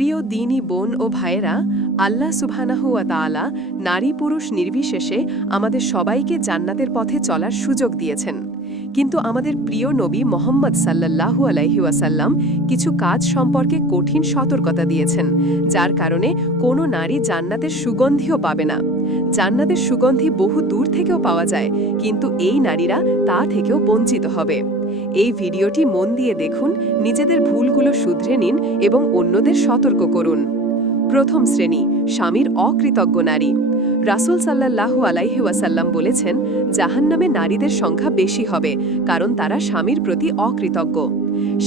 প্রিয় দিনই বোন ও ভাইয়েরা, আল্লাহ সুবহানাহু ওয়া তাআলা নারী পুরুষ নির্বিশেষে আমাদের সবাইকে জান্নাতের পথে চলার সুযোগ দিয়েছেন। কিন্তু আমাদের প্রিয় নবী মোহাম্মদ সাল্লাল্লাহু আলাইহি ওয়াসাল্লাম কিছু কাজ সম্পর্কে কঠিন সতর্কতা দিয়েছেন, যার কারণে কোনো নারী জান্নাতের সুগন্ধিও পাবে না। জান্নাতের সুগন্ধি বহু দূর থেকেও পাওয়া যায়, কিন্তু এই নারীরা তা থেকেও বঞ্চিত হবে। এই ভিডিওটি মন দিয়ে দেখুন, নিজেদের ভুলগুলো শুধরে নিন এবং অন্যদের সতর্ক করুন। প্রথম শ্রেণি, স্বামীর অকৃতজ্ঞ নারী। রাসুল সাল্লাল্লাহু আলাইহি ওয়াসাল্লাম বলেছেন, জাহান্নামে নারীদের সংখ্যা বেশি হবে, কারণ তারা স্বামীর প্রতি অকৃতজ্ঞ।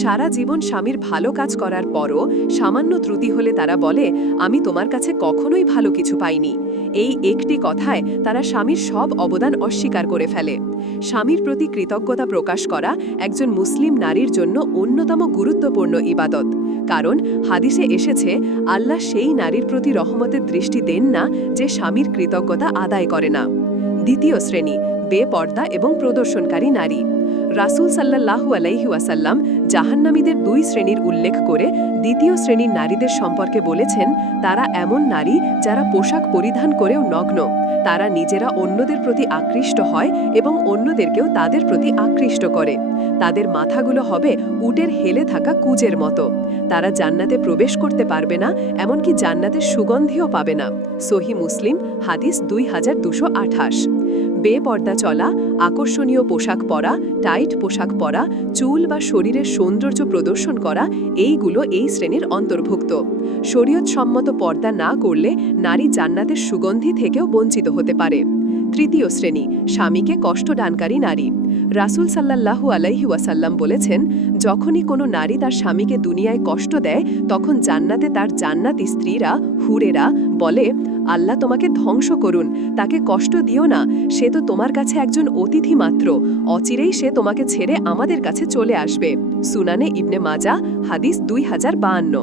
সারা জীবন স্বামীর ভালো কাজ করার পরও সামান্য ত্রুটি হলে তারা বলে, আমি তোমার কাছে কখনোই ভালো কিছু পাইনি এই একটি কথায় তারা স্বামীর সব অবদান অস্বীকার করে ফেলে। স্বামীর প্রতি কৃতজ্ঞতা প্রকাশ করা একজন মুসলিম নারীর জন্য অন্যতম গুরুত্বপূর্ণ ইবাদত। কারণ হাদিসে এসেছে, আল্লাহ সেই নারীর প্রতি রহমতের দৃষ্টি দেন না যে স্বামীর কৃতজ্ঞতা আদায় করে না। দ্বিতীয় শ্রেণি, বেপর্দা এবং প্রদর্শনকারী নারী। রাসূল সাল্লাল্লাহু আলাইহি ওয়াসাল্লাম জাহান্নামীদের দুই শ্রেণির উল্লেখ করে দ্বিতীয় শ্রেণির নারীদের সম্পর্কে বলেছেন, তারা এমন নারী যারা পোশাক পরিধান করেও নগ্ন। তারা নিজেরা অন্যদের প্রতি আকৃষ্ট হয় এবং অন্যদেরকেও তাদের প্রতি আকৃষ্ট করে। তাদের মাথাগুলো হবে উটের হেলে থাকা কুজের মতো। তারা জান্নাতে প্রবেশ করতে পারবে না, এমনকি জান্নাতের সুগন্ধিও পাবে না। সহি মুসলিম, হাদিস দুই হাজার দুশো আঠাশ। বেপর্দা চলা, আকর্ষণীয় পোশাক পরা, টাইট পোশাক পরা, চুল বা শরীরের সৌন্দর্য প্রদর্শন করা, এইগুলো এই শ্রেণির অন্তর্ভুক্ত। শরীয়তসম্মত পর্দা না করলে নারী জান্নাতের সুগন্ধি থেকেও বঞ্চিত হতে পারে। তৃতীয় শ্রেণি, স্বামীকে কষ্টদানকারী নারী। রাসুল সাল্লাল্লাহু আলাইহি ওয়াসাল্লাম বলেছেন, যখনই কোনো নারী তার স্বামীকে দুনিয়ায় কষ্ট দেয়, তখন জান্নাতে তার জান্নাতি স্ত্রীরা, হুরেরা বলে, আল্লাহ তোমাকে ধ্বংস করুন, তাকে কষ্ট দিও না, সে তো তোমার কাছে একজন অতিথি মাত্র, অচিরেই সে তোমাকে ছেড়ে আমাদের কাছে চলে আসবে। সুনানে ইবনে মাজা, হাদিস দুই হাজার বাহান্ন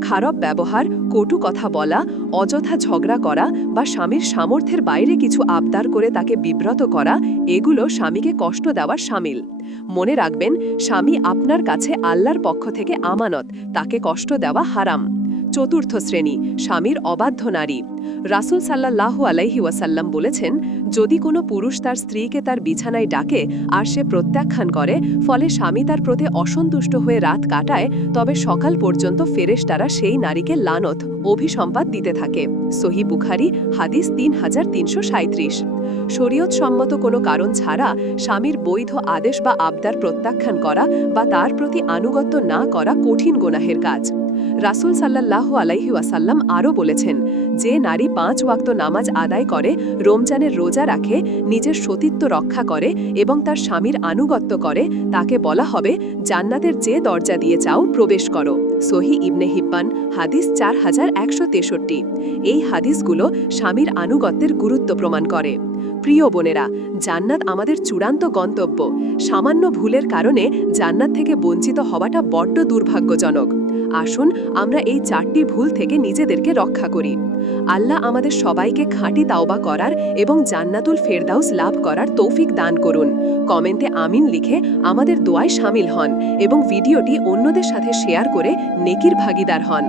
খারাপ ব্যবহার, কটু কথা বলা, অযথা ঝগড়া করা বা স্বামীর সামর্থ্যের বাইরে কিছু আবদার করে তাকে বিব্রত করা, এগুলো স্বামীকে কষ্ট দেওয়ার সামিল। মনে রাখবেন, স্বামী আপনার কাছে আল্লাহর পক্ষ থেকে আমানত, তাকে কষ্ট দেওয়া হারাম। চতুর্থ শ্রেণি, স্বামীর অবাধ্য নারী। রাসুল সাল্লাহ আলাইহি ওয়াসাল্লাম বলেছেন, যদি কোনো পুরুষ তার স্ত্রীকে তার বিছানায় ডাকে আর সে প্রত্যাখ্যান করে, ফলে স্বামী তার প্রতি অসন্তুষ্ট হয়ে রাত কাটায়, তবে সকাল পর্যন্ত ফেরেশতারা সেই নারীকে লানত অভিসম্পাদ দিতে থাকে। সহি বুখারি, হাদিস তিন হাজার তিনশো সাঁত্রিশ শরীয়তসম্মত কোনো কারণ ছাড়া স্বামীর বৈধ আদেশ বা আবদার প্রত্যাখ্যান করা বা তার প্রতি আনুগত্য না করা কঠিন গোনাহের কাজ। রাসুল সাল্লাহ আলাইহি ওয়াসাল্লাম আরও বলেছেন, যে নারী পাঁচ ওয়াক্ত নামাজ আদায় করে, রমজানের রোজা রাখে, নিজের সতীত্ব রক্ষা করে এবং তার স্বামীর আনুগত্য করে, তাকে বলা হবে, জান্নাতের যে দরজা দিয়ে চাও, প্রবেশ করো। সহি ইবনে হিব্বান, হাদিস চার হাজার একশো তেষট্টি। এই হাদিসগুলো স্বামীর আনুগত্যের গুরুত্ব প্রমাণ করে। প্রিয় বোনেরা, জান্নাত আমাদের চূড়ান্ত গন্তব্য। সামান্য ভুলের কারণে জান্নাত থেকে বঞ্চিত হওয়াটা বড্ড দুর্ভাগ্যজনক। আসুন, আমরা এই চারটি ভুল থেকে নিজেদেরকে রক্ষা করি। আল্লাহ আমাদের সবাইকে খাঁটি তাওবা করার এবং জান্নাতুল ফেরদাউস লাভ করার তৌফিক দান করুন। কমেন্টে আমিন লিখে আমাদের দোয়ায় সামিল হন এবং ভিডিওটি অন্যদের সাথে শেয়ার করে নেকির ভাগিদার হন।